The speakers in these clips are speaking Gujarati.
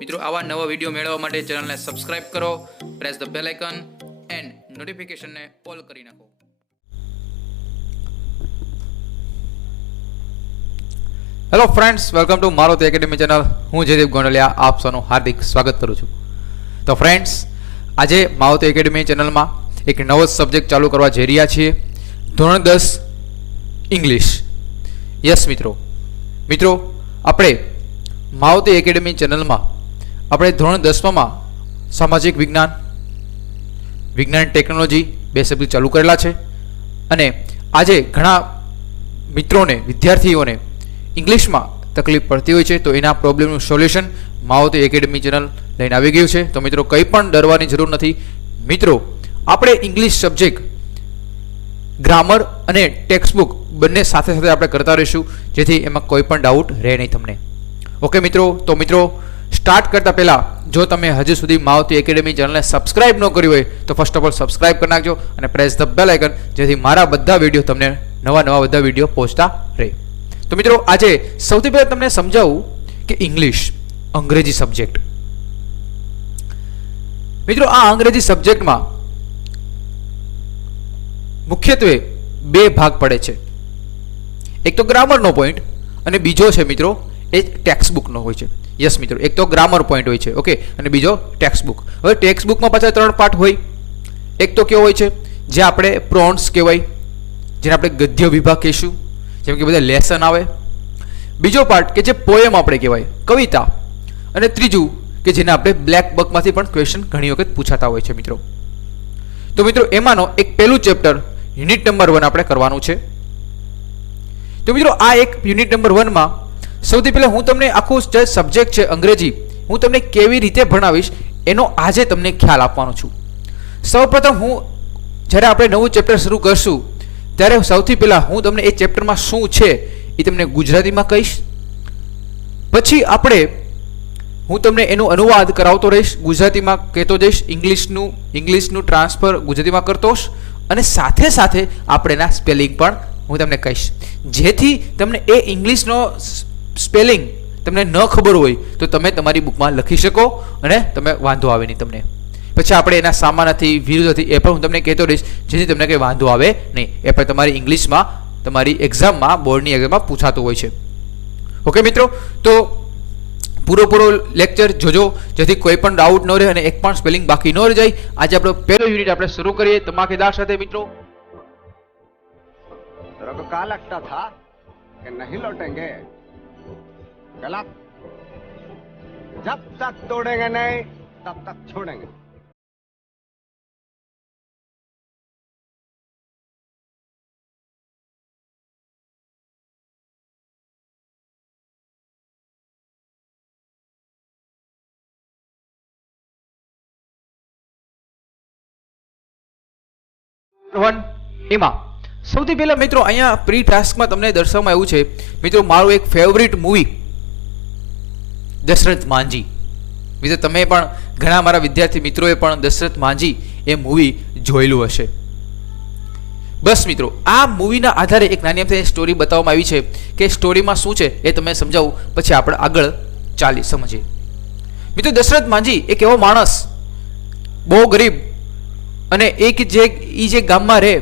મિત્રો આવા નવા વિડીયો મેળવવા માટે ચેનલને સબસ્ક્રાઇબ કરો, press the bell icon and નોટિફિકેશનને ઓલ કરી નાખો. Hello friends, welcome to Maruti academy channel. હું જયદીપ ગોંડલિયા આપ સૌનું હાર્દિક સ્વાગત કરું છું. તો ફ્રેન્ડ્સ, આજે મારુતિ એકેડમી ચેનલમાં એક નવો સબ્જેક્ટ ચાલુ કરવા જઈ રહ્યા છીએ, ધોરણ 10 ઇંગ્લિશ. યસ મિત્રો, આપણે મારુતિ એકેડમી ચેનલમાં આપણે ધોરણ 10માં સામાજિક વિજ્ઞાન, વિજ્ઞાન ટેકનોલોજી બે સબ્જેક્ટ ચાલુ કરેલા છે. અને આજે ઘણા મિત્રોને, વિદ્યાર્થીઓને ઇંગ્લિશમાં તકલીફ પડતી હોય છે, તો એના પ્રોબ્લેમનું સોલ્યુશન મારુતિ એકેડમી ચેનલ લઈને આવી ગયું છે. તો મિત્રો, કંઈ પણ ડરવાની જરૂર નથી. મિત્રો, આપણે ઇંગ્લિશ સબ્જેક્ટ ગ્રામર અને ટેક્સ્ટબુક બંને સાથે સાથે આપણે કરતા રહીશું, જેથી એમાં કોઈ પણ ડાઉટ રહે નહીં તમને. ઓકે મિત્રો, તો મિત્રો સ્ટાર્ટ કરતા પહેલાં જો તમે હજુ સુધી મારુતિ એકેડમી ચેનલને સબસ્ક્રાઇબ ન કરી હોય તો ફર્સ્ટ ઓફ ઓલ સબસ્ક્રાઇબ કરી નાખજો અને પ્રેસ ધ બેલ આઇકન, જેથી મારા બધા વિડીયો તમને નવા બધા વિડીયો પહોંચતા રહે. તો મિત્રો, આજે સૌથી પહેલાં તમને સમજાવું કે ઇંગ્લિશ અંગ્રેજી સબ્જેક્ટ. મિત્રો, આ અંગ્રેજી સબ્જેક્ટમાં મુખ્યત્વે બે ભાગ પડે છે. એક તો ગ્રામરનો પોઈન્ટ અને બીજો છે મિત્રો એ ટેક્સ્ટબુકનો હોય છે. યસ મિત્રો, એક તો ગ્રામર પોઈન્ટ હોય છે, ઓકે, અને બીજો ટેક્સ્ટબુક. હવે ટેક્સ્ટબુકમાં પાછા 3 પાર્ટ હોય. એક તો કેવો હોય છે, જે આપણે પ્રોન્સ કહેવાય, જેને આપણે ગદ્ય વિભાગ કહીશું, જેમ કે બધા લેસન આવે. બીજો પાર્ટ કે જે પોએમ આપણે કહેવાય, કવિતા. અને ત્રીજું કે જેને આપણે બ્લેક બકમાંથી પણ ક્વેશ્ચન ઘણી વખત પૂછાતા હોય છે મિત્રો. તો મિત્રો, એમાંનો એક પહેલું ચેપ્ટર યુનિટ નંબર 1 આપણે કરવાનું છે. તો મિત્રો, આ એક યુનિટ નંબર 1માં સૌથી પહેલાં હું તમને આખું જે સબ્જેક્ટ છે અંગ્રેજી, હું તમને કેવી રીતે ભણાવીશ એનો આજે તમને ખ્યાલ આપવાનો છું. સૌપ્રથમ જ્યારે આપણે નવું ચેપ્ટર શરૂ કરશું ત્યારે સૌથી પહેલાં હું તમને એ ચેપ્ટરમાં શું છે એ તમને ગુજરાતીમાં કહીશ. પછી હું તમને એનો અનુવાદ કરાવતો રહીશ, ગુજરાતીમાં કહેતો જઈશ, ઇંગ્લિશનું ટ્રાન્સફર ગુજરાતીમાં કરતો હોઈશ, અને સાથે સાથે આપણે એના સ્પેલિંગ પણ હું તમને કહીશ, જેથી તમને એ ઇંગ્લિશનો સ્પેલિંગ તમને ન ખબર હોય તો તમે તમારી બુકમાં લખી શકો અને તમે વાંધો આવે નહીં તમને. પછી આપણે એના સામાનાથી, વિરુદ્ધથી એ પણ હું તમને કહેતો રહીશ, જેથી તમને કંઈ વાંધો આવે નહીં. એ પણ તમારી ઇંગ્લિશમાં, તમારી એક્ઝામમાં, બોર્ડની એક્ઝામમાં પૂછાતું હોય છે. ઓકે મિત્રો, તો પૂરો લેક્ચર જોજો, જેથી કોઈ પણ ડાઉટ ન રહે અને એક પણ સ્પેલિંગ બાકી ન રહી જાય. આજે આપણો પહેલો યુનિટ આપણે શરૂ કરીએ ધમાકેદાર સાથે મિત્રો. तेरे को क्या लगता था कि नहीं लौटेंगे? गलत. जब तक तोड़ेंगे नहीं तब तक छोड़ेंगे. એમાં સૌથી પહેલા મિત્રો અહીંયા પ્રી ટાસ્કમાં તમને દર્શાવવામાં આવ્યું છે મિત્રો મારું એક ફેવરિટ મૂવી દશરથ માંઝી. મિત્રો, તમે પણ ઘણા મારા વિદ્યાર્થી મિત્રોએ પણ દશરથ માંઝી એ મૂવી જોયેલું હશે. બસ મિત્રો, આ મૂવીના આધારે એક નાની અમથી સ્ટોરી બતાવવામાં આવી છે કે સ્ટોરીમાં શું છે એ તમને સમજાવું, પછી આપણે આગળ સમજીએ. મિત્રો, દશરથ માંઝી એક એવો માણસ, બહુ ગરીબ, અને જે ગામમાં રહે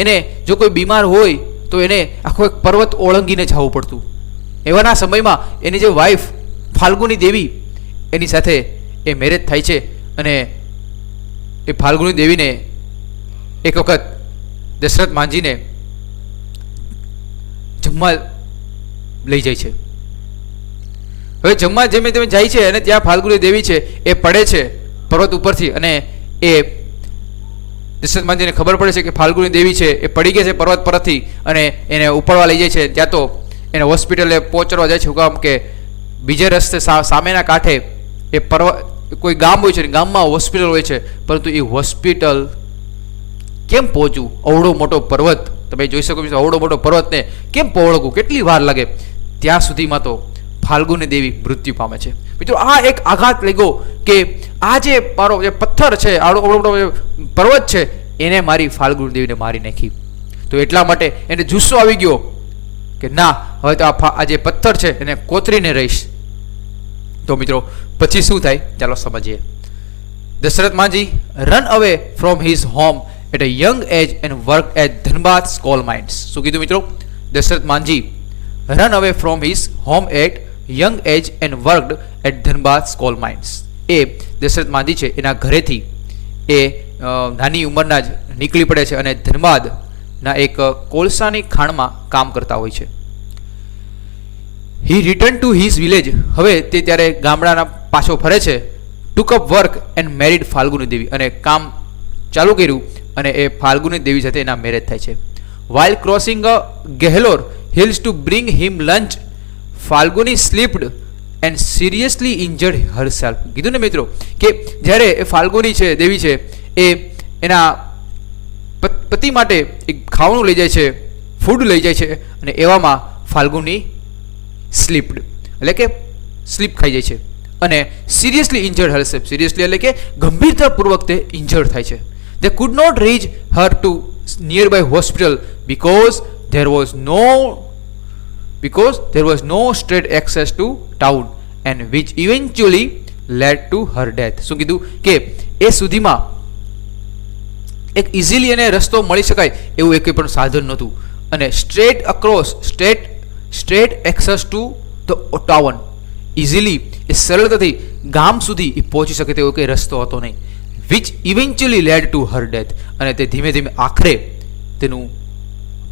એને જો કોઈ બીમાર હોય તો એને આખો એક પર્વત ઓળંગીને જવું પડતું. એવાના સમયમાં એની જે વાઈફ ફાલ્ગુની દેવી, એની સાથે એ મેરેજ થાય છે, અને એ ફાલ્ગુની દેવીને એક વખત દશરથ માંઝીને જમવા લઈ જાય છે. હવે જમવા જેમ તેમ જાય છે અને ત્યાં ફાલ્ગુની દેવી છે એ પડે છે પર્વત ઉપરથી, અને એ દશરથ માંઝીને ખબર પડે છે કે ફાલ્ગુની દેવી છે એ પડી ગઈ છે પર્વત પરથી, અને એને ઉપાડવા લઈ જાય છે. ત્યાં તો એને હોસ્પિટલે પહોંચવા જાય છે. કામ કે બીજે રસ્તે સામેના કાંઠે એ કોઈ ગામ હોય છે, ગામમાં હોસ્પિટલ હોય છે, પરંતુ એ હોસ્પિટલ કેમ પહોંચવું? અવડો મોટો પર્વત, તમે જોઈ શકો છો, અવડો મોટો પર્વતને કેમ પહોંચવું, કેટલી વાર લાગે? ત્યાં સુધીમાં તો ફાલ્ગુની દેવી મૃત્યુ પામે છે. મિત્રો, આ એક આઘાત લાગ્યો કે આ જે મારો જે પથ્થર છે, આવડો મોટો પર્વત છે, એને મારી ફાલ્ગુની દેવીને મારી નાખી. તો એટલા માટે એને જુસ્સો આવી ગયો કે ના, હવે તો આ જે પથ્થર છે એને કોતરીને રહીશ. તો મિત્રો પછી શું થાય ચાલો સમજીએ. Dashrath Manjhi ran away from his home at a young age and work at Dhanbad coal mines. શું કીધું મિત્રો? Dashrath Manjhi ran away from his home at young age and worked at Dhanbad coal mines. એ દશરથ માંઝી છે એના ઘરેથી એ નાની ઉંમરના જ નીકળી પડે છે અને ધનબાદના એક કોલસાની ખાણમાં કામ કરતા હોય છે. He return to his village. હવે તે ત્યારે ગામડાના પાછો ફરે છે. Took up work and married Falguni Devi. અને કામ ચાલુ કર્યું અને એ ફાલ્ગુની દેવી સાથે એના મેરેજ થાય છે. While crossing a Gehlour hills to bring him lunch Falguni slipped and seriously injured herself. કીધું ને મિત્રો કે જ્યારે એ ફાલ્ગુની છે દેવી છે એ એના પતિ માટે એક ખાવાનું લઈ જાય છે, ફૂડ લઈ જાય છે અને એવામાં ફાલ્ગુની સ્લીપ્ડ એટલે કે સ્લીપ ખાઈ જાય છે અને સિરિયસલી ઇન્જર્ડ હરસેલ્ફ. સિરિયસલી એટલે કે ગંભીરતાપૂર્વક તે ઇન્જર્ડ થાય છે. They could not reach her to nearby hospital because there was no straight access to town and which eventually led to her death. શું કીધું કે એ સુધીમાં એક ઇઝીલી એને રસ્તો મળી શકાય એવું એક પણ સાધન નહોતું અને straight access to the town easily એ સરળતાથી ગામ સુધી એ પહોંચી શકે તેવો કંઈ રસ્તો હતો નહીં. which eventually led to her death. અને તે ધીમે ધીમે આખરે તેનું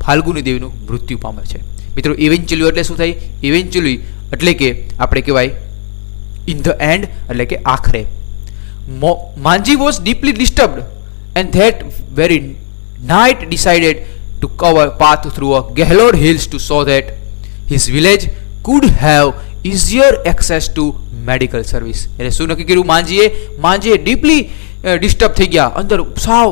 ફાલ્ગુની દેવીનું મૃત્યુ પામે છે. મિત્રો ઇવેન્ચ્યુઅલી એટલે શું થાય? ઇવેન્ચ્યુઅલી એટલે કે આપણે કહેવાય ઇન ધ એન્ડ એટલે કે આખરે. Manjhi was deeply disturbed and that very night decided to carve path through a Gehlour hills to so that his village could have easier access to medical service. એટલે શું નક્કી કર્યું માંઝીએ ડીપલી ડિસ્ટર્બ થઈ ગયા, અંદર સાવ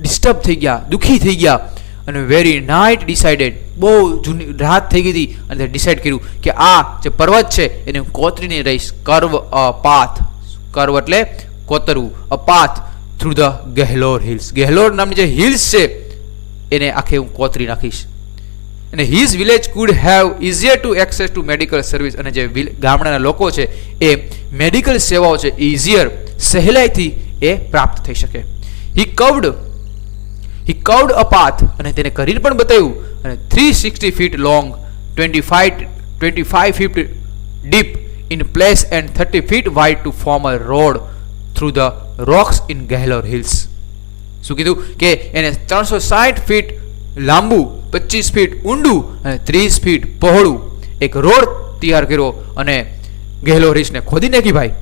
ડિસ્ટર્બ થઈ ગયા, દુઃખી થઈ ગયા અને વેરી નાઇટ ડિસાઇડેડ બહુ જૂની રાત થઈ ગઈ હતી અને ડિસાઇડ કર્યું કે આ જે પર્વત છે એને હું કોતરીને રહીશ. કર્વ અ પાથ, કર્વ એટલે કોતરવું, અ પાથ થ્રુ ધ ગેહલોર હિલ્સ. ગેહલોર નામની જે હિલ્સ છે એને આખે હું કોતરી નાખીશ. અને his village could have easier two access to medical service. અને જે ગામડાના લોકો છે એ મેડિકલ સેવાઓ છે ઇઝીયર સહેલાઈથી એ પ્રાપ્ત થઈ શકે. હી કવડ અ પાથ અને તેને કરીને પણ બતાવ્યું અને 360 feet long, 25 feet deep in place and 30 feet wide to form a road through the rocks in Gehlour hills. શું કીધું કે એને 360 ફીટ લાંબુ, 25 ફીટ ઊંડું અને 30 ફીટ પહોળું એક રોડ તૈયાર કર્યો અને ગેહલોર હિલ્સને ખોદી નાખી ભાઈ.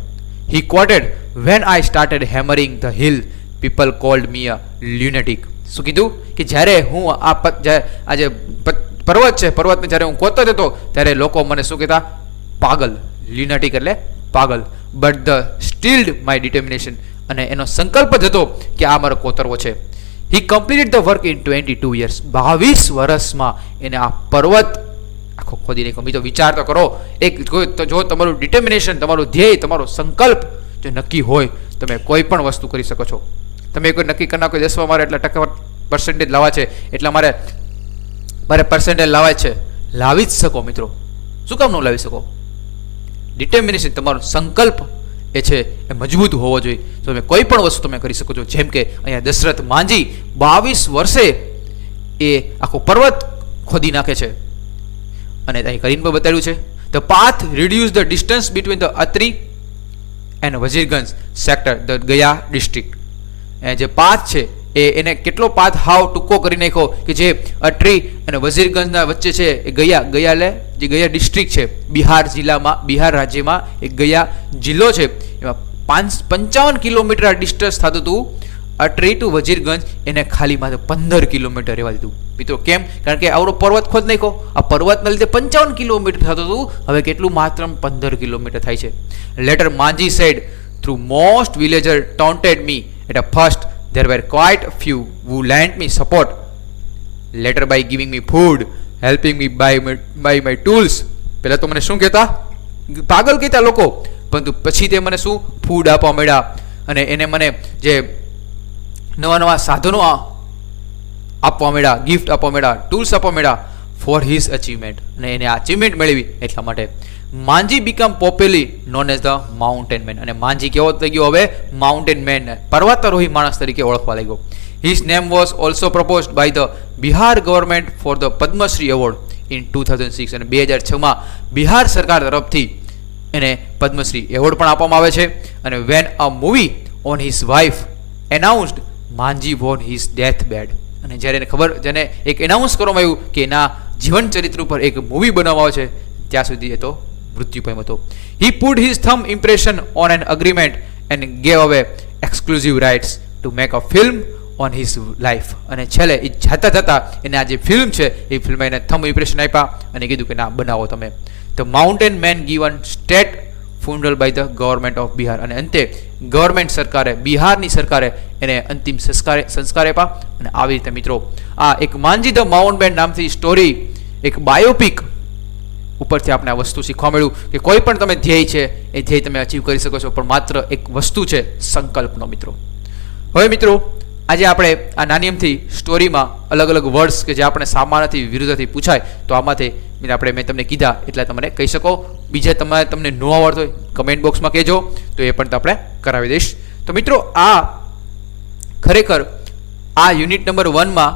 હી coated when I started hammering the hill people called me a lunatic. શું કીધું કે જ્યારે હું આ જે પર્વત છે પર્વતને જ્યારે હું કોતતો હતો ત્યારે લોકો મને શું કહેતા? પાગલ. લ્યુનાટિક એટલે પાગલ. But the steeled my determination. અને એનો સંકલ્પ જ હતો કે આ મારો કોતરવો છે. He completed the work in 22 years. 22 વર્ષમાં એને આ પર્વત આખો ખોદી નાખ્યો. બીજો વિચાર તો કરો, એક જો તમારું ડિટર્મિનેશન, તમારું ધ્યેય, તમારો સંકલ્પ જો નક્કી હોય તમે કોઈ પણ વસ્તુ કરી શકો છો. તમે કોઈ નક્કી કરી નાખો 10માં મારે એટલા ટકા પર્સન્ટેજ લાવવા છે, એટલા મારે પર્સન્ટેજ લાવવા છે, લાવી જ શકો મિત્રો. શું કામ ન લાવી શકો? ડિટર્મિનેશન, તમારો સંકલ્પ એ છે એ મજબૂત હોવો જોઈએ. તો તમે કોઈ પણ વસ્તુ તમે કરી શકો છો. જેમ કે અહીંયા દશરથ માંઝી 22 વર્ષે એ આખો પર્વત ખોદી નાખે છે અને અહીં કરીને પણ બતાવ્યું છે. The path reduce the distance between the Atri and Wazirganj sector, the Gaya district. જે પાથ છે એને કેટલો પાથ હાવ ટૂંકો કરી નાખ્યો કે જે અટરી અને વજીરગંજના વચ્ચે છે એ ગયા એટલે જે ગયા ડિસ્ટ્રિક્ટ છે બિહાર રાજ્યમાં એક ગયા જિલ્લો છે એમાં 55 કિલોમીટર ડિસ્ટન્સ થતું હતું. અટરી ટુ વજીરગંજ એને ખાલી માત્ર 15 કિલોમીટર રહેવા દીધું. મિત્રો કેમ? કારણ કે આવડો પર્વત ખોદ નાખ્યો. આ પર્વતના લીધે 55 કિલોમીટર થતું હતું, હવે કેટલું? માત્ર 15 કિલોમીટર થાય છે. Later Manjhi said though most villager taunted me at a first. There were quite a few who lent me support later by giving me food, helping me buy my tools. પહેલા તો મને શું કહેતા? પાગલ કહેતા લોકો, પરંતુ પછી તે મને શું ફૂડ આપવા મળ્યા અને એને મને જે નવા સાધનો આપવા મળ્યા, ગિફ્ટ આપવા મળ્યા, ટૂલ્સ આપવા મળ્યા ફોર હિઝ અચીવમેન્ટ. અને એને અચીવમેન્ટ મેળવી એટલા માટે. Manjhi became popularly known as the mountain man. અને માંજી કેવો થઈ ગયો હવે? માઉન્ટેન મેન, પર્વતારોહી માણસ તરીકે ઓળખવા લાગ્યો. His name was also proposed by the Bihar government for the Padmashri award in 2006. અને 2006માં બિહાર સરકાર તરફથી એને પદ્મશ્રી એવોર્ડ પણ આપવામાં આવે છે. અને when a movie on his wife announced Manjhi won his death bed. અને જ્યારે એને ખબર, જેને એક એનાઉન્સ કરવામાં આવ્યું કે એના જીવન ચરિત્ર ઉપર એક મૂવી બનાવવામાં આવે છે, ત્યાં સુધી એ તો મૃત્યુ પામ્યો હતો. He put his thumb impression on an agreement and gave away exclusive rights to make a film on his life. અને છેલ્લે એ જતા એને આ જે ફિલ્મ છે એ ફિલ્મમાં એને થમ ઇમ્પ્રેશન આપ્યા અને કીધું કે ના, બનાવો તમે. The mountain man given state funeral by the government of Bihar. અને અંતે ગવર્મેન્ટ સરકારે, બિહારની સરકારે એને અંતિમ સંસ્કાર આપ્યા. અને આવી રીતે મિત્રો આ એક માંજી ધ માઉન્ટ મેન નામથી સ્ટોરી, એક બાયોપિક ઉપરથી આપણે આ વસ્તુ શીખવા મળ્યું કે કોઈ પણ તમે ધ્યેય છે એ ધ્યેય તમે અચીવ કરી શકો છો, પણ માત્ર એક વસ્તુ છે સંકલ્પનો મિત્રો. હવે મિત્રો આજે આપણે આ નાની અમથી સ્ટોરીમાં અલગ અલગ વર્ડ્સ કે જે આપણે સામાન્યથી વિરુદ્ધથી પૂછાય, તો આમાંથી મેં તમને કીધા એટલે તમને કહી શકો. બીજા તમને ન આવડતો હોય કમેન્ટ બોક્સમાં કહેજો, તો એ પણ આપણે કરાવી દઈશ. તો મિત્રો આ ખરેખર આ યુનિટ નંબર 1માં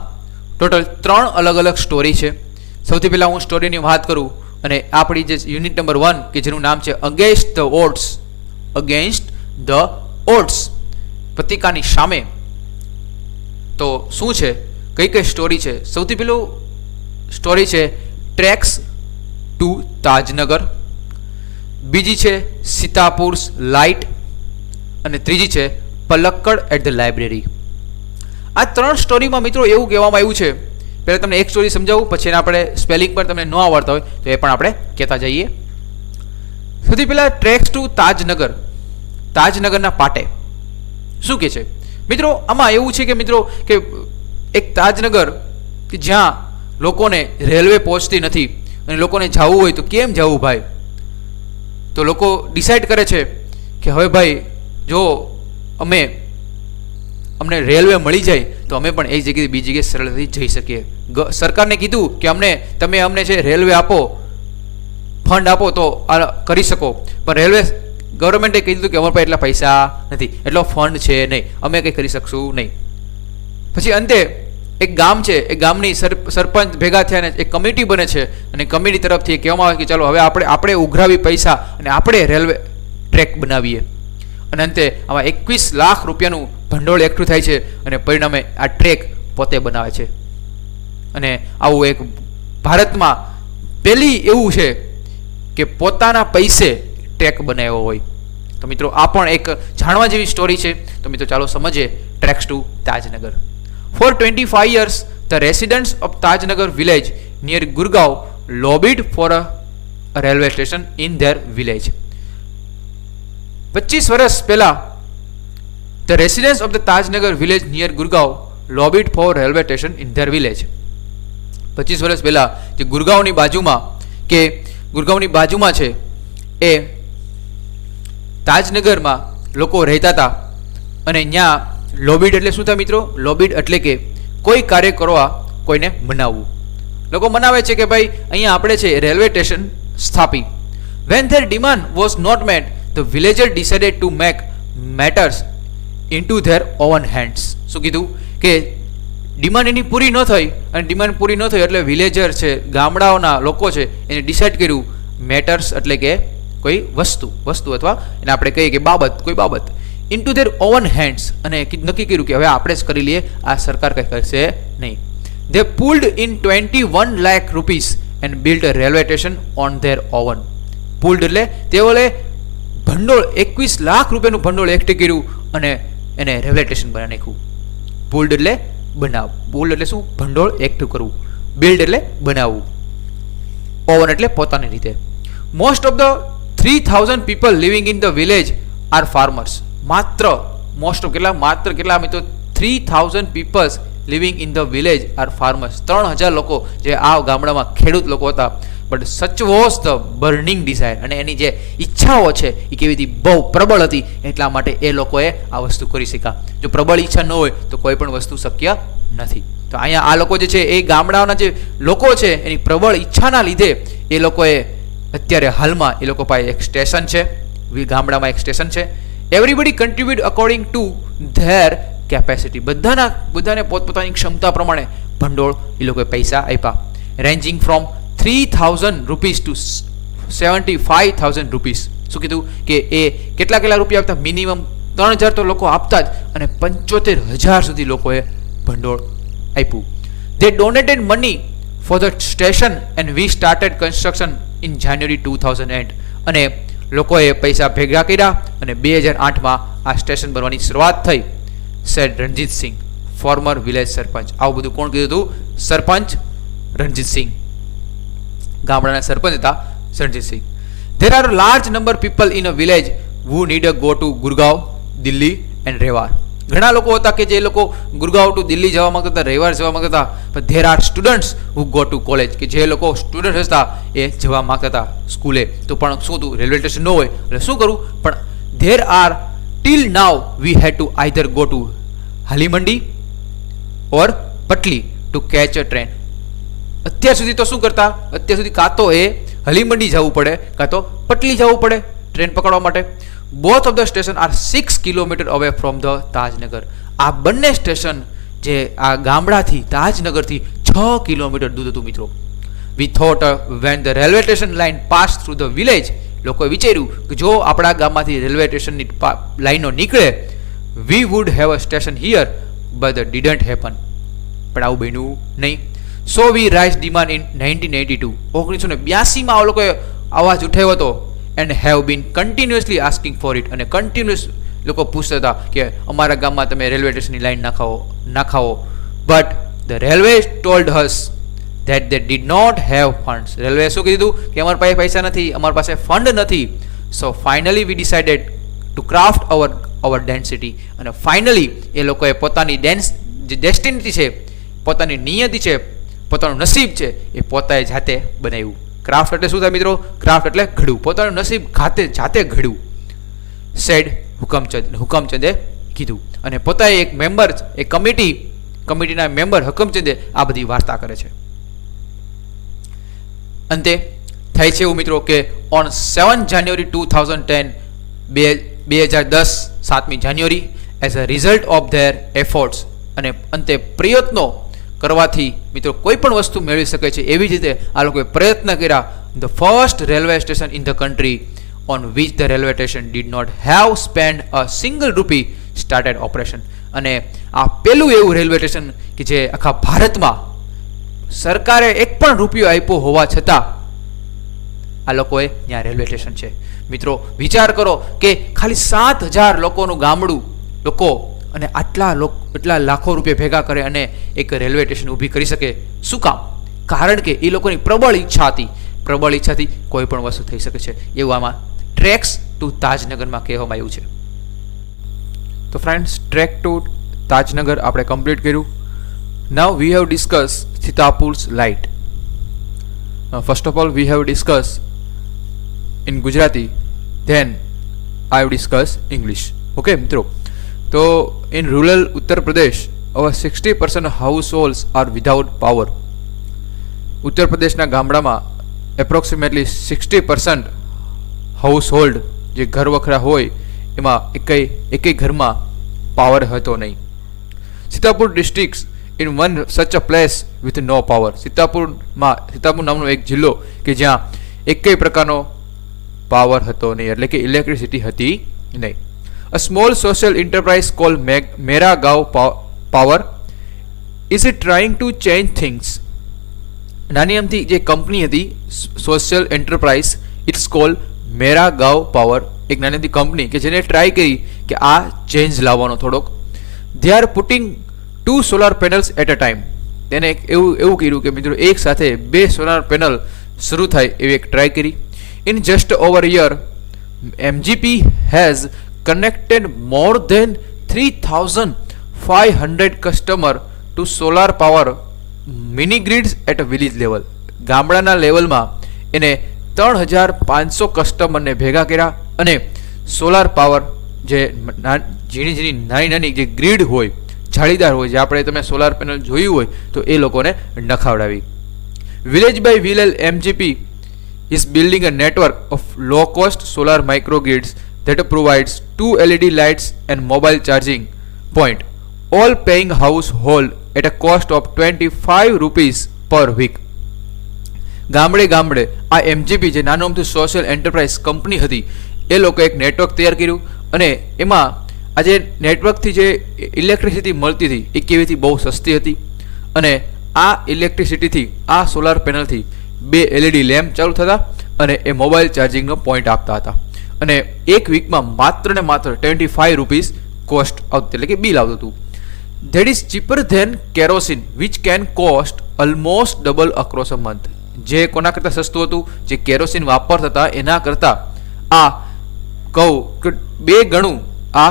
ટોટલ 3 અલગ અલગ સ્ટોરી છે. સૌથી પહેલાં હું સ્ટોરીની વાત કરું, અને આપણી જે યુનિટ નંબર 1 કે જેનું નામ છે against the odds, against the odds, પ્રતિકારની સામે. તો શું છે, કઈ કઈ સ્ટોરી છે? સૌથી પહેલું સ્ટોરી છે ટ્રેક્સ ટુ તાજનગર, બીજી છે સીતાપુર્સ લાઇટ, અને ત્રીજી છે પલક્કડ એટ ધ લાઇબ્રેરી. આ 3 સ્ટોરીમાં મિત્રો એવું કહેવામાં આવ્યું છે, પહેલાં તમને એક સ્ટોરી સમજાવું, પછી એને આપણે સ્પેલિંગ પર તમને ન આવડતા હોય તો એ પણ આપણે કહેતા જઈએ. સૌથી પહેલાં ટ્રેક્સ ટુ તાજનગર, તાજનગરના પાટે. શું કહે છે મિત્રો? આમાં એવું છે કે મિત્રો કે એક તાજનગર કે જ્યાં લોકોને રેલવે પહોંચતી નથી અને લોકોને જવું હોય તો કેમ જવું ભાઈ? તો લોકો ડિસાઇડ કરે છે કે હવે ભાઈ જો અમને રેલવે મળી જાય તો અમે પણ એક જગ્યાએ બીજી જગ્યાએ સરળતાથી જઈ શકીએ. સરકારને કીધું કે તમે અમને છે રેલવે આપો, ફંડ આપો તો આ કરી શકો, પણ રેલવે ગવર્મેન્ટે કીધું કે અમારા પાસે એટલા પૈસા નથી, એટલો ફંડ છે નહીં, અમે કંઈ કરી શકશું નહીં. પછી અંતે એક ગામ છે, એ ગામની સરપંચ ભેગા થયા અને એક કમિટી બને છે, અને કમિટી તરફથી કહેવામાં આવે કે ચાલો હવે આપણે ઉઘરાવી પૈસા અને આપણે રેલવે ટ્રેક બનાવીએ. અને અંતે આમાં 21 લાખ રૂપિયાનું ભંડોળ એકઠું થાય છે, અને પરિણામે આ ટ્રેક પોતે બનાવે છે. અને આવું એક ભારતમાં પહેલી એવું છે કે પોતાના પૈસે ટ્રેક બનાવ્યો હોય. તો મિત્રો આ પણ એક જાણવા જેવી સ્ટોરી છે. તો મિત્રો ચાલો સમજીએ tracks to Tajnagar. For 25 years, the residents of Tajnagar village near Gurgaon lobbied for a railway station in their village. 25 વર્ષ પહેલા the residents of the Tajnagar village near Gurgaon lobbied for railway station in their village. 25 વર્ષ પહેલા જે ગુરગાંવની બાજુમાં છે એ તાજનગરમાં લોકો રહેતા હતા, અને ત્યાં લોબીડ એટલે શું થાય મિત્રો? લોબીડ એટલે કે કોઈ કાર્ય કરવા કોઈને મનાવવું. લોકો મનાવે છે કે ભાઈ અહીંયા આપણે છે રેલવે સ્ટેશન સ્થાપી. When their demand was not met, the villager decided to make matters into their own hands. શું કીધું કે ડિમાન્ડ એની પૂરી ન થઈ, અને ડિમાન્ડ પૂરી ન થઈ એટલે વિલેજર છે, ગામડાઓના લોકો છે, એને ડિસાઇડ કર્યું, મેટર્સ એટલે કે કોઈ વસ્તુ અથવા એને આપણે કહીએ કે કોઈ બાબત ઇન્ટુ ધેર ઓવન હેન્ડ્સ, અને નક્કી કર્યું કે હવે આપણે જ કરી લઈએ, આ સરકાર કંઈ કરશે નહીં. They pulled in 21 lakh rupees and built a railway station on their own. Pulled એટલે તેઓએ ભંડોળ 21 લાખ રૂપિયાનું ભંડોળ એકઠું કર્યું અને એને રેલવે સ્ટેશન બનાવી નાખ્યું. પુલ્ડ એટલે બનાવવું, પુલ્ડ એટલે શું? ભંડોળ એકઠું કરવું. બિલ્ડ એટલે બનાવવું. ઓવન એટલે પોતાની રીતે. Most of the 3000 people living in the village are farmers. માત્ર કેટલા મિત્રો? 3000 people living in the village are farmers. 3000 લોકો જે આ ગામડામાં ખેડૂત લોકો હતા. બટ સચ વોઝ ધ બર્નિંગ ડિઝાયર, અને એની જે ઈચ્છાઓ છે એ કેવી હતી? બહુ પ્રબળ હતી, એટલા માટે એ લોકોએ આ વસ્તુ કરી શક્યા. જો પ્રબળ ઈચ્છા ન હોય તો કોઈ પણ વસ્તુ શક્ય નથી. તો અહીંયા આ લોકો જે છે એ ગામડાઓના જે લોકો છે એની પ્રબળ ઈચ્છાના લીધે એ લોકોએ અત્યારે હાલમાં એ લોકો પાસે એક સ્ટેશન છે, ગામડામાં એક સ્ટેશન છે. Everybody contribute according to their capacity. બધાને પોતપોતાની ક્ષમતા પ્રમાણે ભંડોળ એ લોકોએ પૈસા આપ્યા. Ranging from 3,000 rupees to 75,000 rupees. શું કીધું કે એ કેટલા રૂપિયા આપતા? મિનિમમ 3,000 તો લોકો આપતા જ, અને 75,000 સુધી લોકોએ ભંડોળ આપ્યું. They donated money for the station and we started construction in January 2008. અને લોકોએ પૈસા ભેગા કર્યા અને 2008માં આ સ્ટેશન બનવાની શરૂઆત થઈ. સેડ રણજીત સિંહ, ફોર્મર વિલેજ સરપંચ. આવું બધું કોણ કીધું હતું? સરપંચ રણજીત સિંહ, ગામડાના સરપંચ હતા રણજીત સિંહ. There are a large number of people in a village who need to go to Gurgaon, Delhi and Rewar. ઘણા લોકો હતા કે જે લોકો ગુરગાંવ ટુ દિલ્હી જવા માંગતા હતા, રેવાર જવા માંગતા હતા. પણ there are students who go to college, કે જે લોકો સ્ટુડન્ટ હતા એ જવા માંગતા હતા સ્કૂલે. તો પણ શું હતું? રેલવે સ્ટેશન ન હોય એટલે શું કરવું? પણ there are till now we had to either go to Halimandi or Patli to catch a train. અત્યાર સુધી તો શું કરતા? અત્યાર સુધી કાં તો એ હલીમંડી જવું પડે કાં તો પટલી જવું પડે ટ્રેન પકડવા માટે. Both of the station are 6 kilometre away from the Tajnagar. આ બંને સ્ટેશન જે આ ગામડાથી તાજનગરથી 6 કિલોમીટર દૂર હતું મિત્રો. We thought when the railway station line pass through the village, લોકોએ વિચાર્યું કે જો આપણા ગામમાંથી રેલવે સ્ટેશનની લાઈનો નીકળે, we would have a station here, but didn't happen. પણ આવું બન્યું નહીં. So we raise demand in 1982. 1982માં આ લોકોએ અવાજ ઉઠાવ્યો હતો. And have been continuously asking for it. અને કન્ટિન્યુઅસ લોકો પૂછતા હતા કે અમારા ગામમાં તમે રેલવે સ્ટેશનની લાઈન નાખાવો. But the railway told us that they did not have funds. Railway શું કીધું કે અમારી પાસે પૈસા નથી, અમારી પાસે ફંડ નથી. So finally we decided to craft our density. અને ફાઇનલી એ લોકોએ પોતાની જે ડેસ્ટિનિટી છે, પોતાની નિયતિ છે, પોતાનું નસીબ છે, એ પોતાએ જાતે બનાવ્યું. ક્રાફ્ટ એટલે શું થાય મિત્રો? ક્રાફ્ટ એટલે ઘડવું, પોતાનું નસીબ જાતે ઘડવું. સેડ હુકમચંદે કીધું. અને પોતાએ એક મેમ્બર, એક કમિટીના મેમ્બર હુકમચંદે આ બધી વાર્તા કરે છે. અંતે થાય છે એવું મિત્રો કે ઓન 7 જાન્યુઆરી 2010, 2010 7મી જાન્યુઆરી, as a result of their efforts, અને અંતે પ્રયત્નો કરવાથી મિત્રો કોઈ પણ વસ્તુ મેળવી શકે છે. એવી જ રીતે આ લોકોએ પ્રયત્ન કર્યા. The first railway station in the country on which the railway station did not have spend a single rupee started operation. અને આ પહેલું એવું રેલવે સ્ટેશન કે જે આખા ભારતમાં સરકારે એક પણ રૂપિયો આપ્યો હોવા છતાં આ લોકોએ ત્યાં રેલવે સ્ટેશન છે. મિત્રો વિચાર કરો કે ખાલી 7,000 લોકોનું ગામડું લોકો અને એટલા લાખો રૂપિયા ભેગા કરે અને એક રેલવે સ્ટેશન ઊભી કરી શકે. શું કામ? કારણ કે એ લોકોની પ્રબળ ઈચ્છાથી કોઈ પણ વસ્તુ થઈ શકે છે. એવું આમાં ટ્રેક્સ ટુ તાજનગરમાં કહેવામાં આવ્યું છે. તો ફ્રેન્ડ્સ, ટ્રેક ટુ તાજનગર આપણે કમ્પ્લીટ કર્યું. Now we have discuss Sitapur's light. First of all we have discuss in Gujarati, then I have discuss English. Okay મિત્રો, તો in rural Uttar Pradesh, over 60% households are without power. ઉત્તર પ્રદેશના ગામડામાં એપ્રોક્સિમેટલી 60% હાઉસહોલ્ડ જે ઘર વખરા હોય એમાં એકેય ઘરમાં પાવર હતો નહીં. Sitapur district in one such a place with no power. Sitapur નામનો એક જિલ્લો કે જ્યાં એકેય પ્રકારનો પાવર હતો નહીં, એટલે કે ઇલેક્ટ્રિસિટી હતી નહીં. A small social enterprise called Mera Gaon Power is trying to change things. નાની અમથી જે કંપની હતી social enterprise, it's called Mera Gaon power. એક નાની અમથી કંપની કે જેને ટ્રાય કરી કે આ ચેન્જ લાવવાનો થોડોક. They are putting 2 solar panels at a time. તેને એવું કર્યું કે મિત્રો એક સાથે 2 સોલાર પેનલ શરૂ થાય એવી એક ટ્રાય કરી. In just over year MGP has connected more than 3,500 customer to solar power mini grids at a village level. ગામડાના લેવલમાં એને 3,500 કસ્ટમરને ભેગા કર્યા અને સોલાર પાવર જે ઝીણી નાની જે ગ્રીડ હોય, જાળીદાર હોય, જે આપણે તમે સોલાર પેનલ જોયું હોય તો એ લોકોને નખાવડાવી. Village by village MGP is building a network of low-cost solar microgrids that provides 2 LED lights and mobile charging point, all paying household at a cost of 25 rupees per week. ગામડે ગામડે આ MGP જે નાનો અમથું સોશિયલ એન્ટરપ્રાઇઝ કંપની હતી એ લોકોએ એક નેટવર્ક તૈયાર કર્યું અને એમાં આ જે નેટવર્કથી જે ઇલેક્ટ્રિસિટી મળતી હતી એ કેવીથી બહુ સસ્તી હતી અને આ ઇલેક્ટ્રિસિટીથી આ સોલાર પેનલથી 2 LED લેમ્પ ચાલુ થતા અને એ મોબાઈલ ચાર્જિંગનો પોઈન્ટ આપતા હતા અને એક વીકમાં માત્ર ને માત્ર 25 રૂપીસ કોસ્ટ આવતી એટલે કે બિલ આવતું હતું. That is cheaper than kerosene which can cost almost double across a month. જે કોના કરતાં સસ્તું હતું, જે કેરોસીન વાપરતા હતા એના કરતાં આ કહું કે 2 ગણું આ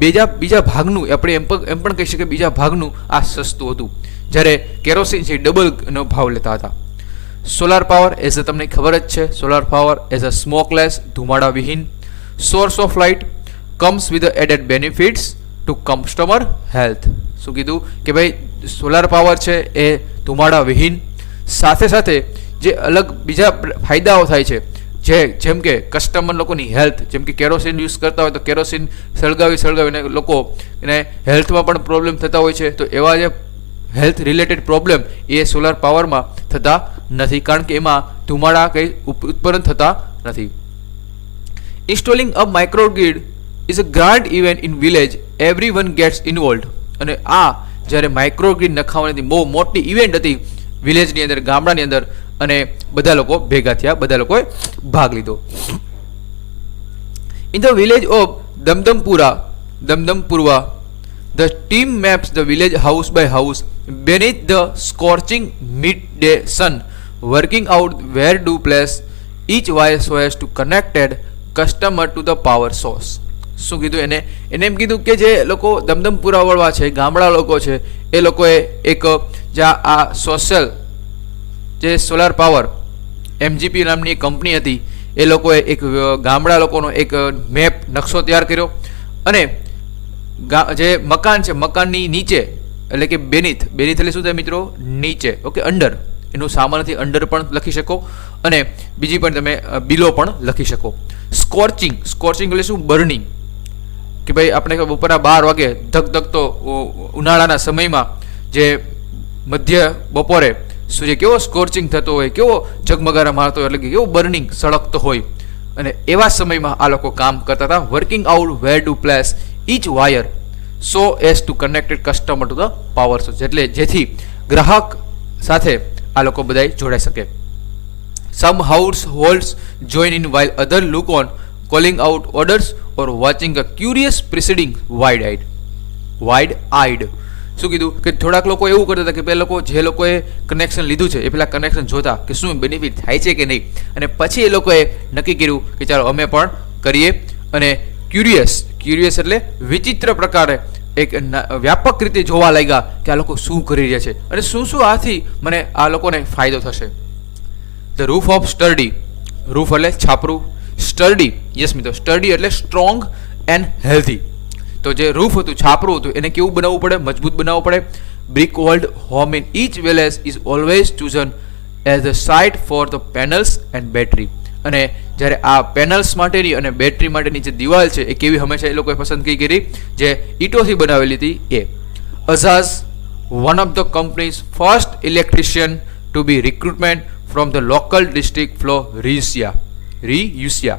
બીજા ભાગનું આપણે એમ પણ કહી શકીએ બીજા ભાગનું આ સસ્તું હતું, જ્યારે કેરોસીન છે ડબલનો ભાવ લેતા હતા. સોલાર પાવર એઝ અ તમને ખબર જ છે, solar power as a smokeless ધુમાડા વિહીન source of light comes with added benefits to customer health. શું કીધું કે ભાઈ સોલાર પાવર છે એ ધુમાડા વિહીન, સાથે સાથે જે અલગ બીજા ફાયદાઓ થાય છે જેમ કે કસ્ટમર લોકોની હેલ્થ, જેમ કે કેરોસીન યુઝ કરતા હોય તો કેરોસીન સળગાવીને લોકો એને હેલ્થમાં પણ પ્રોબ્લેમ થતા હોય છે, તો એવા જે હેલ્થ રિલેટેડ પ્રોબ્લેમ એ સોલાર પાવરમાં થતા નથી કારણ કે એમાં ધુમાડા કંઈ ઉત્પન્ન થતા નથી. Installing a microgrid is a grand event in village, everyone gets involve. અને આ જ્યારે માઇક્રોગ્રીડ નખાવવાની બહુ મોટી ઇવેન્ટ હતી વિલેજની અંદર, ગામડાની અંદર, અને બધા લોકો ભેગા થયા, બધા લોકોએ ભાગ લીધો. In the village of Damdampurwa the team maps the village house by house beneath the scorching midday sun, working out where to place each wire so as to connected customer to the power source. શું કીધું એને એમ કીધું કે જે લોકો દમદમપુરાવાળા છે, ગામડા લોકો છે, એ લોકોએ એક જ્યાં આ સોશિયલ જે સોલાર પાવર MGP નામની એક કંપની હતી એ લોકોએ એક ગામડા લોકોનો એક મેપ નકશો તૈયાર કર્યો અને જે મકાન છે મકાનની નીચે એટલે કે બેનીથ એટલે શું થાય મિત્રો, નીચે, ઓકે, અંડર, એનું સામાનથી અંડર પણ લખી શકો અને બીજી પણ તમે બિલો પણ લખી શકો. સ્કોર્ચિંગ એટલે શું, બર્નિંગ, કે ભાઈ આપણે બપોરના 12 વાગે ધગધગતો ઉનાળાના સમયમાં જે મધ્ય બપોરે સૂર્ય કેવો સ્કોર્ચિંગ થતો હોય, કેવો ઝગમગારા મારતો હોય, એટલે કે કેવો બર્નિંગ સળગતો હોય, અને એવા સમયમાં આ લોકો કામ કરતા હતા. Working out where to place each wire so as to connected customer to the power source, એટલે જેથી ગ્રાહક સાથે આ લોકો બધાય જોડાઈ શકે. Some households join in while other look on, calling out orders or watching a curious proceeding wide-eyed. શું કીધું કે થોડાક લોકો એવું કરતા હતા કે પેલા લોકો જે લોકોએ કનેક્શન લીધું છે એ પેલા કનેક્શન જોતા કે શું બેનિફિટ થાય છે કે નહીં, અને પછી એ લોકોએ નક્કી કર્યું કે ચાલો અમે પણ કરીએ. અને ક્યુરિયસ એટલે વિચિત્ર પ્રકારે એક વ્યાપક રીતે જોવા લાગ્યા કે આ લોકો શું કરી રહ્યા છે અને શું આથી મને આ લોકોને ફાયદો થશે. ધ રૂફ ઓફ સ્ટર્ડી, રૂફ એટલે છાપરું, સ્ટર્ડી, યસ મિત્રો, સ્ટર્ડી એટલે સ્ટ્રોંગ એન્ડ હેલ્ધી. તો જે રૂફ હતું, છાપરું હતું, એને કેવું બનાવવું પડે, મજબૂત બનાવવું પડે. Brick walled home in each village is always chosen as the site for the panels and battery. અને જ્યારે આ પેનલ્સ માટેની અને બેટરી માટેની જે દિવાલ છે એ કેવી હંમેશા એ લોકોએ પસંદગી કરી, જે ઈંટોથી બનાવેલી હતી એ. Ajaz, one of the company's first electrician to be recruitment from the local district ફ્લો રિયુસિયા.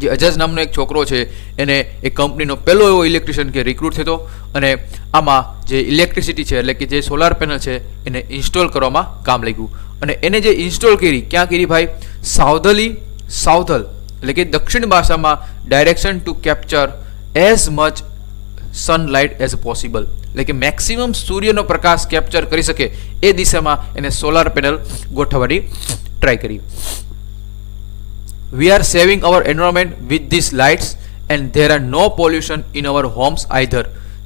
જે અજાઝ નામનો એક છોકરો છે એને એ કંપનીનો પહેલો એવો ઇલેક્ટ્રિશિયન કે રિક્રુટ થયો અને આમાં જે ઇલેક્ટ્રિસિટી છે એટલે કે જે સોલાર પેનલ છે એને ઇન્સ્ટોલ કરવામાં કામ લાગ્યું. અને એને જે ઇન્સ્ટોલ કરી, ક્યાં કરી ભાઈ, સાઉથલ એટલે કે દક્ષિણ ભાષામાં direction two capture as much sunlight as possible, એટલે કે મેક્સિમમ સૂર્યનો પ્રકાશ કેપ્ચર કરી શકે એ દિશામાં એને સોલાર પેનલ ગોઠવવાની ટ્રાય કરી. We are saving our environment with these lights and there are no pollution in our homes either,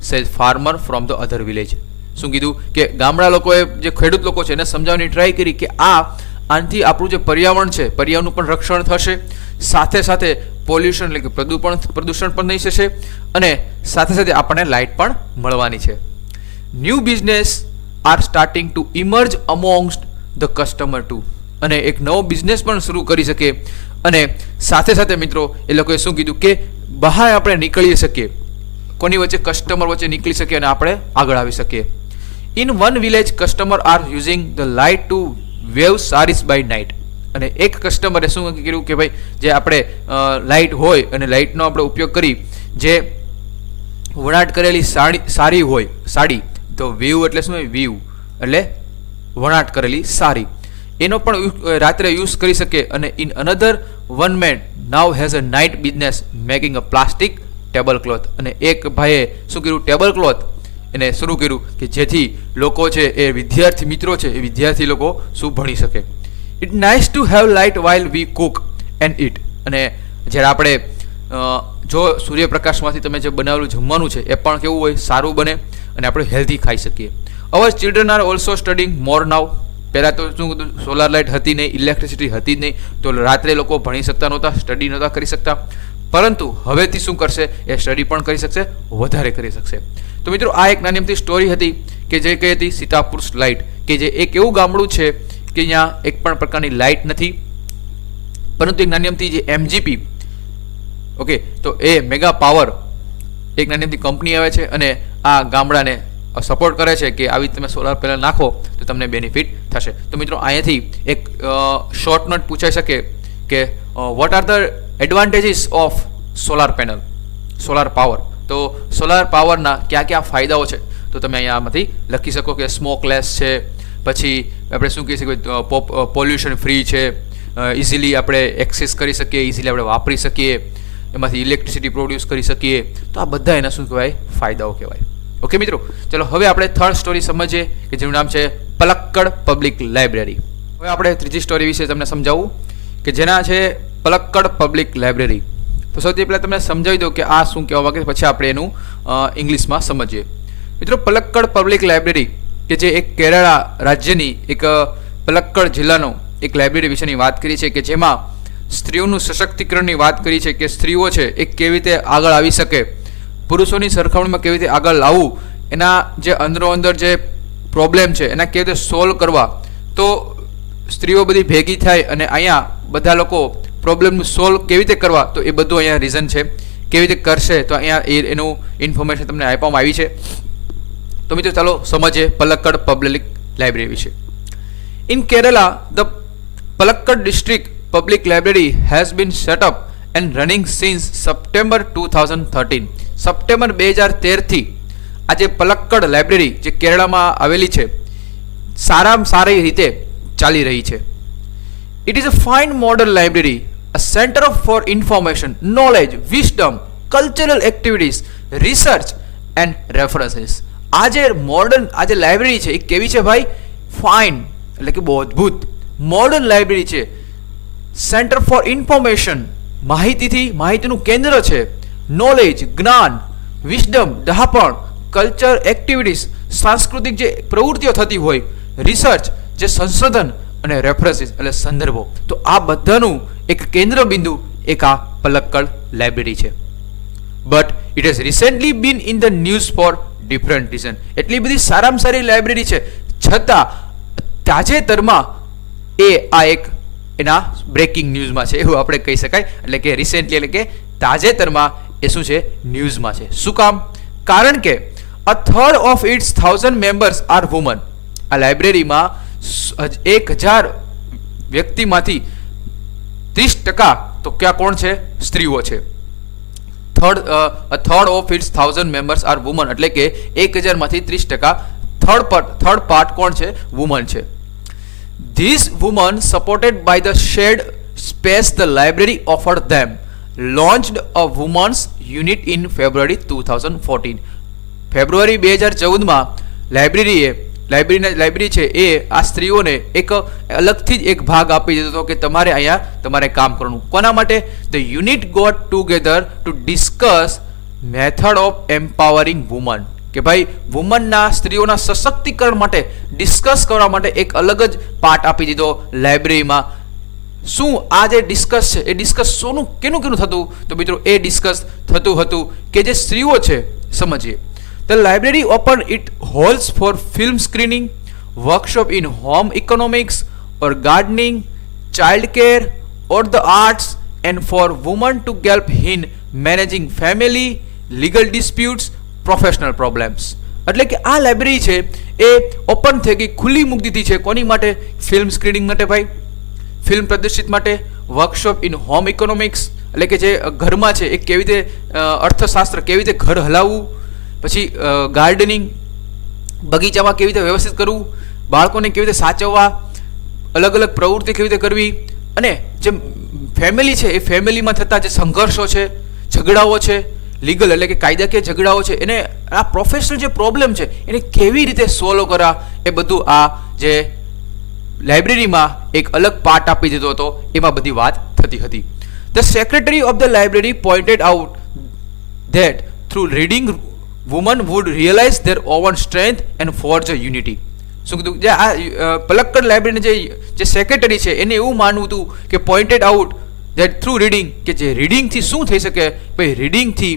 says farmer from the other village. શું કીધું કે ગામડા લોકોએ જે ખેડૂત લોકો છે એને સમજાવવાની ટ્રાય કરી કે આનાથી આપણું જે પર્યાવરણ છે પર્યાવરણનું પણ રક્ષણ થશે, સાથે સાથે પોલ્યુશન એટલે કે પ્રદૂષણ પણ નહીં થશે અને સાથે સાથે આપણને લાઇટ પણ મળવાની છે. New business are starting to emerge amongst the customer to. અને એક નવો બિઝનેસ પણ શરૂ કરી શકે, અને સાથે સાથે મિત્રો એ લોકોએ શું કીધું કે બહાર આપણે નીકળી શકીએ, કોની વચ્ચે, કસ્ટમર વચ્ચે નીકળી શકીએ અને આપણે આગળ આવી શકીએ. In one village customer are using the light to weave saris by night. અને એક કસ્ટમરે શું કીધું કે ભાઈ જે આપણે લાઇટ હોય અને લાઇટનો આપણે ઉપયોગ કરી જે વણાટ કરેલી સાડી હોય, સાડી તો વેવ એટલે શું હોય, વીવ એટલે વણાટ કરેલી સાડી, એનો પણ રાત્રે યુઝ કરી શકે. અને in another one man now has a night business making a plastic table cloth. અને એક ભાઈએ શું કર્યું, ટેબલ ક્લોથ એને શરૂ કર્યું કે જેથી લોકો છે એ વિદ્યાર્થી મિત્રો છે એ વિદ્યાર્થી લોકો શું ભણી શકે. It nice to have light while we cook and eat. અને જ્યારે આપણે જો સૂર્યપ્રકાશમાંથી તમે જે બનાવેલું જમવાનું છે એ પણ કેવું હોય, સારું બને અને આપણે હેલ્ધી ખાઈ શકીએ. અવર ચિલ્ડ્રન આર ઓલ્સો સ્ટડિંગ મોર નાવ. પહેલાં તો શું કીધું, સોલાર લાઇટ હતી નહીં, ઇલેક્ટ્રિસિટી હતી જ નહીં, તો રાત્રે લોકો ભણી શકતા નહોતા, સ્ટડી નહોતા કરી શકતા. પરંતુ હવેથી શું કરશે, એ સ્ટડી પણ કરી શકશે, વધારે કરી શકશે. તો મિત્રો આ એક નાની અમથી સ્ટોરી હતી કે જે કઈ હતી, સીતાપુર લાઇટ, કે જે એક એવું ગામડું છે કે અહીંયા એક પણ પ્રકારની લાઇટ નથી, પરંતુ એક નાની અમથી જે MGP, ઓકે, તો એ મેગા પાવર એક નાની અમથી કંપની આવે છે અને આ ગામડાને સપોર્ટ કરે છે કે આવી તમે સોલાર પેનલ નાખો તો તમને બેનિફિટ થશે. તો મિત્રો અહીંયાથી એક શોર્ટ નોટ પૂછાઈ શકે કે what are the advantages of solar panel, solar power. તો સોલાર પાવરના કયા કયા ફાયદાઓ છે તો તમે અહીંયામાંથી લખી શકો કે સ્મોકલેસ છે, પછી આપણે શું કહી શકીએ, પોલ્યુશન ફ્રી છે, ઇઝીલી આપણે એક્સેસ કરી શકીએ, ઇઝીલી આપણે વાપરી શકીએ, એમાંથી ઇલેક્ટ્રિસિટી પ્રોડ્યુસ કરી શકીએ. તો આ બધા એના શું કહેવાય, ફાયદાઓ કહેવાય. ઓકે મિત્રો, ચલો હવે આપણે થર્ડ સ્ટોરી સમજીએ કે જેનું નામ છે પલક્કડ પબ્લિક લાઇબ્રેરી. હવે આપણે ત્રીજી સ્ટોરી વિશે તમને સમજાવું કે જેના છે પલક્કડ પબ્લિક લાઇબ્રેરી. તો સૌથી પહેલાં તમને સમજાવી દઉં કે આ શું કહેવા માંગે, પછી આપણે એનું ઇંગ્લિશમાં સમજીએ. મિત્રો પલક્કડ પબ્લિક લાઇબ્રેરી કે જે એક કેરળા રાજ્યની એક પલક્કડ જિલ્લાનો એક લાઇબ્રેરી વિશેની વાત કરી છે કે જેમાં સ્ત્રીઓનું સશક્તિકરણની વાત કરી છે કે સ્ત્રીઓ છે એ કેવી રીતે આગળ આવી શકે, પુરુષોની સરખામણીમાં કેવી રીતે આગળ લાવવું, એના જે અંદરો અંદર જે પ્રોબ્લેમ છે એના કેવી રીતે સોલ્વ કરવા. તો સ્ત્રીઓ બધી ભેગી થાય અને અહીંયા બધા લોકો પ્રોબ્લેમનું સોલ્વ કેવી રીતે કરવા, તો એ બધું અહીંયા રીઝન છે, કેવી રીતે કરશે તો અહીંયા એનું ઇન્ફોર્મેશન તમને આપવામાં આવી છે. તો મિત્રો ચાલો સમજીએ પલક્કડ પબ્લિક લાઇબ્રેરી વિશે. In Kerala the Palakkad district public library has been set up and running since September 2013. સપ્ટેમ્બર 2013થી આ જે પલક્કડ લાઇબ્રેરી જે કેરળામાં આવેલી છે સારામાં સારી રીતે ચાલી રહી છે. It is a fine modern library, a center for information, knowledge, wisdom, cultural activities, research and references. આજે મોડર્ન આજે લાઇબ્રેરી છે એ કેવી છે ભાઈ, ફાઇન એટલે કે બહુ અદ્ભુત મોડર્ન લાઇબ્રેરી છે. સેન્ટર ફોર ઇન્ફોર્મેશન, માહિતીનું કેન્દ્ર છે, નોલેજ જ્ઞાન, વિઝડમ ડહાપણ, કલ્ચર એક્ટિવિટીઝ સાંસ્કૃતિક જે પ્રવૃત્તિઓ થતી હોય, રિસર્ચ જે સંશોધન અને રેફરન્સીસ એટલે સંદર્ભો. તો આ બધાનું એક કેન્દ્ર બિંદુ એક આ પલક્કડ લાઇબ્રેરી છે. But it has recently been in the news for different reason. એટલી બધી સારામાં સારી લાઇબ્રેરી છે છતાં તાજેતરમાં એ આ એક એના બ્રેકિંગ ન્યૂઝમાં છે એવું આપણે કહી શકાય. એટલે કે રિસેન્ટલી એટલે કે તાજેતરમાં એ શું છે, ન્યૂઝમાં છે. શું કામ? કારણ કે a third of its 1000 members are woman. આ લાઇબ્રેરીમાં 1000 વ્યક્તિમાંથી 30% તો ક્યાં કોણ છે, સ્ત્રીઓ છે. Third of its 1000 members are woman એટલે કે 1000માંથી 30% થર્ડ પાર્ટ કોણ છે, વુમન છે. These women supported by the shared space the library offered them launched a women's unit in February 2014. ફેબ્રુઆરી 2014માં લાઇબ્રેરી છે એ આ સ્ત્રીઓને એક અલગથી જ એક ભાગ આપી દીધો હતો કે તમારે કામ કરવાનું. કોના માટે? The unit got together to discuss method of empowering women. કે ભાઈ વુમનના સ્ત્રીઓના સશક્તિકરણ માટે ડિસ્કસ કરવા માટે એક અલગ જ પાર્ટ આપી દીધો લાઇબ્રેરીમાં. શું આ જે ડિસ્કસ છે એ ડિસ્કસ કેનું થતું? તો મિત્રો એ ડિસ્કસ થતું હતું કે જે સ્ત્રીઓ છે, સમજીએ. The library opened its halls for film screening, workshop in home economics, or gardening, childcare, or the arts, and for women to help in managing family, legal disputes, professional problems. એટલે કે આ લાઇબ્રેરી છે એ ઓપન થઈ ગઈ, ખુલ્લી મૂકી દીધી છે કોની માટે? ફિલ્મ સ્ક્રીનિંગ માટે ભાઈ, ફિલ્મ પ્રદર્શિત માટે, વર્કશોપ ઇન હોમ ઇકોનોમિક્સ એટલે કે જે ઘરમાં છે એ કેવી રીતે અર્થશાસ્ત્ર, કેવી રીતે ઘર હલાવવું, પછી ગાર્ડનિંગ, બગીચામાં કેવી રીતે વ્યવસ્થિત કરવું, બાળકોને કેવી રીતે સાચવવા, અલગ અલગ પ્રવૃત્તિ કેવી રીતે કરવી, અને જે ફેમિલી છે એ ફેમિલીમાં થતા જે સંઘર્ષો છે, ઝઘડાઓ છે, લીગલ એટલે કે કાયદાકીય ઝઘડાઓ છે, એને આ પ્રોફેશનલ જે પ્રોબ્લેમ છે એને કેવી રીતે સોલ્વ કરવા, એ બધું આ જે લાઇબ્રેરીમાં એક અલગ પાર્ટ આપી દીધો હતો એમાં બધી વાત થતી હતી. The secretary of the library pointed out that through reading women would realize their own strength and forge a unity. શું કીધું? જે આ પલક્કડ લાઇબ્રેરીના જે સેક્રેટરી છે એને એવું માનવું હતું કે pointed out that through reading, કે જે રીડિંગથી શું થઈ શકે ભાઈ, રીડિંગથી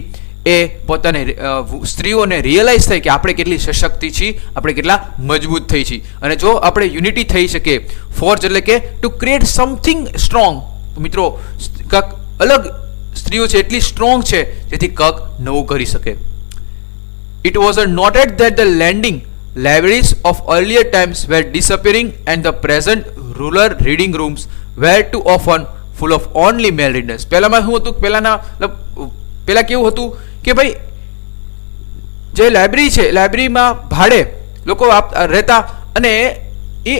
એ પોતાને સ્ત્રીઓને રિયલાઇઝ થાય કે આપણે કેટલી સશક્ત છીએ, આપણે કેટલા મજબૂત થઈ છીએ, અને જો આપણે યુનિટી થઈ શકે, ફોર્જ એટલે કે ટુ ક્રિએટ સમથિંગ સ્ટ્રોંગ. મિત્રો કાંક અલગ સ્ત્રીઓ છે એટલી સ્ટ્રોંગ છે જેથી કંઈક નવું કરી શકે. It was noted that the lending libraries of earlier times were disappearing and the present rural reading rooms were too often full of only male readers. પહેલામાં શું હતું? પહેલા કેવું હતું કે ભાઈ જે લાઇબ્રેરી છે, લાઇબ્રેરીમાં ભાડે લોકો રહેતા અને એ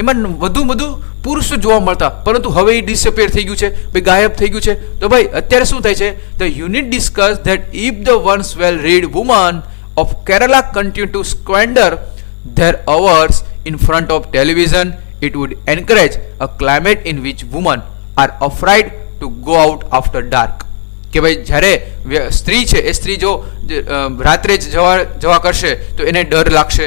એમાં વધુ પુરુષો જોવા મળતા, પરંતુ હવે એ ડિસઅપિયર થઈ ગયું છે ભાઈ, ગાયબ થઈ ગયું છે. તો ભાઈ અત્યારે શું થાય છે? The unit discuss that if the once well read woman of Kerala continue to squander their hours in front of television, it would encourage a climate in which women are afraid to go out after dark. કે ભાઈ જ્યારે સ્ત્રી છે એ સ્ત્રી જો રાત્રે જ જવા કરશે તો એને ડર લાગશે.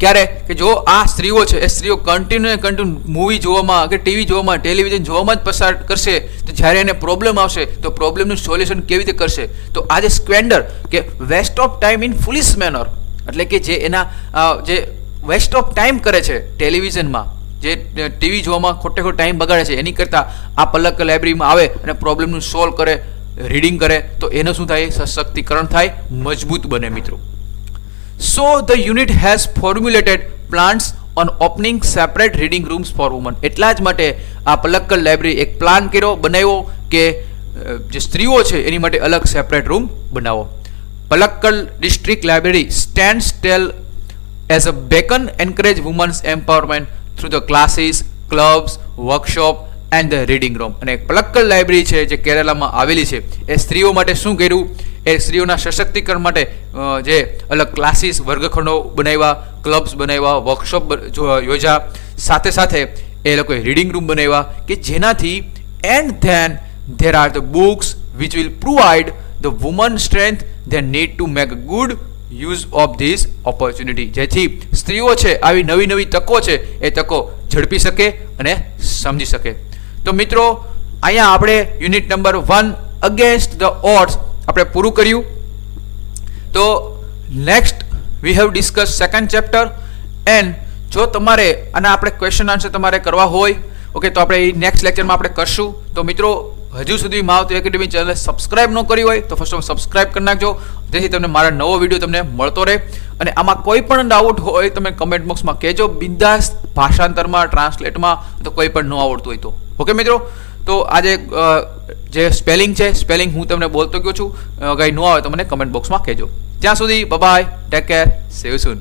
ક્યારે? કે જો આ સ્ત્રીઓ છે એ સ્ત્રીઓ કન્ટિન્યુ મૂવી જોવામાં કે ટીવી જોવામાં, ટેલિવિઝન જોવામાં જ પસાર કરશે, તો જ્યારે એને પ્રોબ્લેમ આવશે તો પ્રોબ્લેમનું સોલ્યુશન કેવી રીતે કરશે? તો આ જે સ્ક્વેન્ડર કે waste of time in foolish manner, એટલે કે જે એના જે વેસ્ટ ઓફ ટાઈમ કરે છે ટેલિવિઝનમાં, જે ટીવી જોવામાં ખોટે ખોટો ટાઈમ બગાડે છે, એની કરતાં આ પલક લાઇબ્રેરીમાં આવે અને પ્રોબ્લેમનું સોલ્વ કરે, રીડિંગ કરે, તો એનું શું થાય? સશક્તિકરણ થાય, મજબૂત બને મિત્રો. So the unit has formulated plans on opening separate reading rooms for women. એટલા જ માટે આ પલક્કડ લાઇબ્રેરી એક પ્લાન બનાવ્યો કે જે સ્ત્રીઓ છે એની માટે અલગ સેપરેટ રૂમ બનાવો. Palakkad district library stands tall as a beacon encourage women's empowerment through the classes, clubs, workshop and the reading room. અને પલક્કડ લાઇબ્રેરી છે જે કેરલામાં આવેલી છે એ સ્ત્રીઓ માટે શું કર્યું? એ સ્ત્રીઓના સશક્તિકરણ માટે જે અલગ ક્લાસીસ, વર્ગખંડો બનાવ્યા, ક્લબ્સ બનાવ્યા, વર્કશોપ યોજ્યા, સાથે સાથે એ લોકોએ રીડિંગ રૂમ બનાવ્યા કે જેનાથી and then there are the books which will provide the woman strength they need to make good use of this opportunity. જેથી સ્ત્રીઓ છે આવી નવી તકો છે એ તકો ઝડપી શકે અને સમજી શકે. તો મિત્રો અહીંયા આપણે unit number 1 against the odds આપણે પૂરું કર્યું. તો next we have discuss second chapter. And જો તમારે આના આપણે ક્વેશ્ચન આન્સર તમારે કરવા હોય, ઓકે, તો આપણે નેક્સ્ટ લેક્ચરમાં આપણે કરશું. તો મિત્રો હજુ સુધી માવતી એકેડમી ચેનલ સબસ્ક્રાઇબ ન કરી હોય તો ફર્સ્ટ સબસ્ક્રાઇબ કરી નાખજો, જેથી તમને મારા નવો વિડીયો તમને મળતો રહે. અને આમાં કોઈ પણ ડાઉટ હોય તમે કમેન્ટ બોક્સમાં કહેજો, બિંદાસ ભાષાંતરમાં, ટ્રાન્સલેટમાં, તો કોઈ પણ ન આવડતું હોય તો. ઓકે મિત્રો, તો આજે જે સ્પેલિંગ છે, સ્પેલિંગ હું તમને બોલતો ગયો છું, કંઈ ન આવે તો મને કમેન્ટ બોક્સમાં કહેજો. ત્યાં સુધી bye, take care, see you soon.